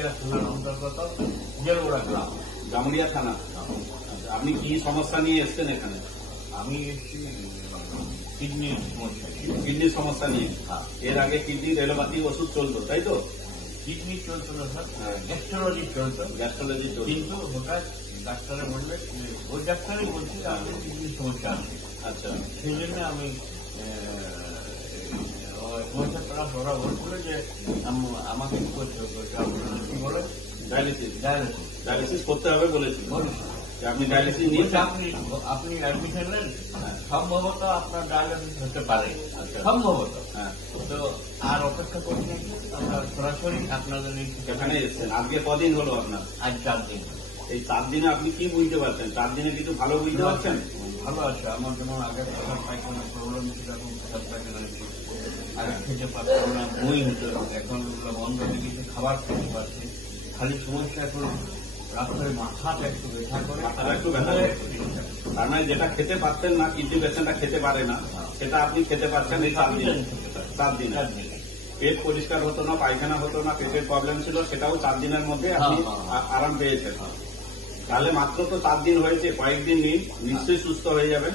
জামুরিয়া থানার অন্তর্গত জেলগোড়া গ্রাম। জামুরিয়া থানা। আপনি কি সমস্যা নিয়ে এসছেন এখানে? আমি এসেছি কিডনির সমস্যা নিয়ে। কিডনির সমস্যা নিয়ে? এর আগে কিডনির এলোপ্যাথি ওষুধ চলতো, তাই তো? কিডনি চলতো না স্যার, হ্যাঁ। গ্যাস্ট্রোলজি চলতো। গ্যাস্ট্রোলজি চলতো। কিন্তু হঠাৎ ডাক্তারে বললে, ওই ডাক্তারই বলছে যে আমাদের কিডনির সমস্যা আছে। আচ্ছা। সেই জন্য আমি ওরা বলছিল যে আমাকে কি করতে হবে, আপনারা কি বলে ডায়ালিসিস। ডায়ালিসিস ডায়ালিসিস করতে হবে বলেছি। বলছে। যে আপনি ডায়ালিসিস নিয়েছেন? আপনি অ্যাডমিশন নেন, সম্ভবত আপনার ডায়ালিসিস হতে পারে, সম্ভবত। হ্যাঁ। তো আর অপেক্ষা করছি, আমরা সরাসরি আপনাদের এখানে এসছেন। আজকে কদিন হলো আপনার? আজ 4 দিন। এই 4 দিনে আপনি কি বুঝতে পারছেন? 4 দিনে কিছু ভালো বুঝতে পারছেন? ভালো আছে। আমার যেমন আগে পেশাব পায়খানা প্রবলেম ছিল, এখন পেশাব পায়খানা নেই। আগে খেতে পারতাম না, বই হতো, এখন ওগুলো বন্ধ হয়ে গেছে, খাবার খেতে পারছি। খালি সমস্যা এখন রাত্রে মাথাটা একটু ব্যথা করে। মাথাটা একটু ব্যথা করে। তার মানে যেটা খেতে পারতেন না, কিডনি পেশেন্টটা খেতে পারে না, সেটা আপনি খেতে পারছেন এই 4 দিনে। 4 দিনে। পেট পরিষ্কার হতো না, পায়খানা হতো না, পেটের প্রবলেম ছিল, সেটাও 4 দিনের মধ্যে আপনি আরাম পেয়েছেন। তাহলে মাত্র তো 4 দিন হয়েছে, কয়েকদিন নিন, নিশ্চয়ই সুস্থ হয়ে যাবেন।